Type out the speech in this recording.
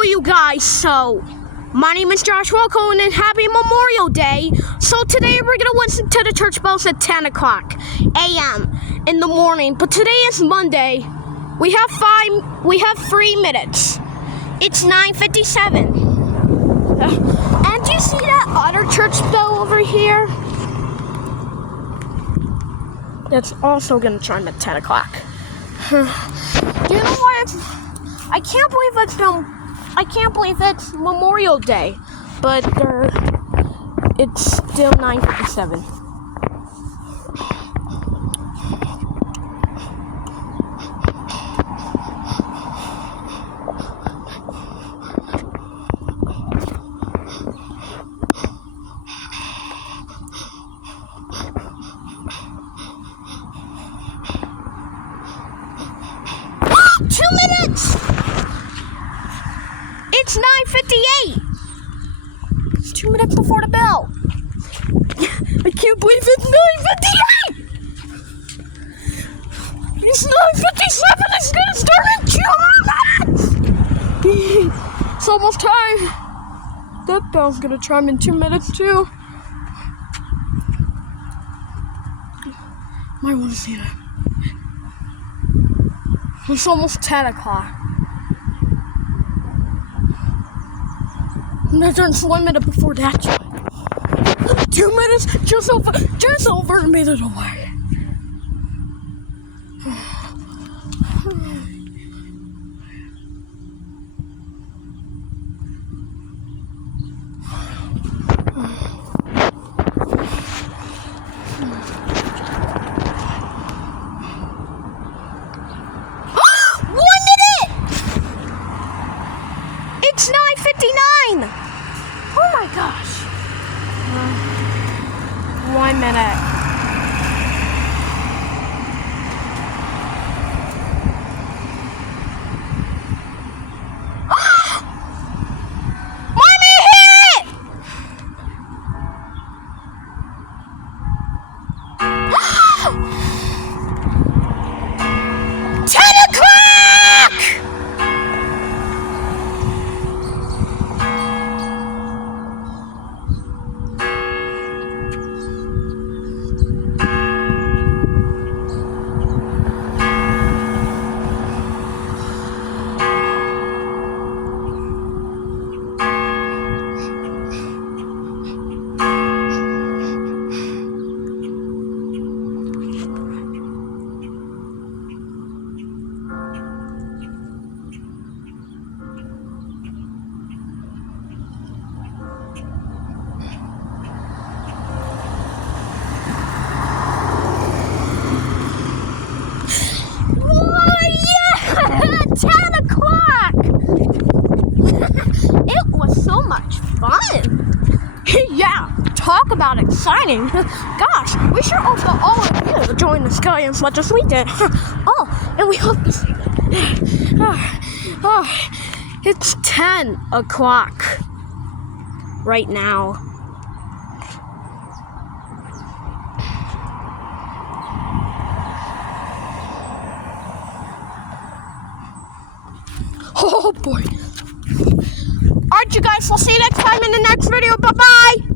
Hello, you guys. So, my name is Joshua Cohen, and happy Memorial Day. So today we're gonna listen to the church bells at 10 o'clock a.m. in the morning. But today is Monday. We have 3 minutes. It's 9:57. And do you see that other church bell over here? That's also gonna chime at 10 o'clock. Do you know what? I can't believe it's Memorial Day, but it's still 9:57. It's 9:58. It's 2 minutes before the bell. I can't believe it's 9:58. It's 9:57. It's gonna start in 2 minutes. It's almost time. That bell's gonna chime in 2 minutes too. Might want to see that. It's almost 10 o'clock. And there's 1 minute before that. 2 minutes, just over a minute away. It's 9:59. Oh my gosh. 1 minute. Mommy hit! 10 o'clock! It was so much fun. Yeah, talk about exciting. Gosh, we sure hope that all of you join the sky as much as we did. Oh, and we hope you see. It's 10 o'clock right now. Oh boy. Alright, you guys, we'll see you next time in the next video. Bye-bye.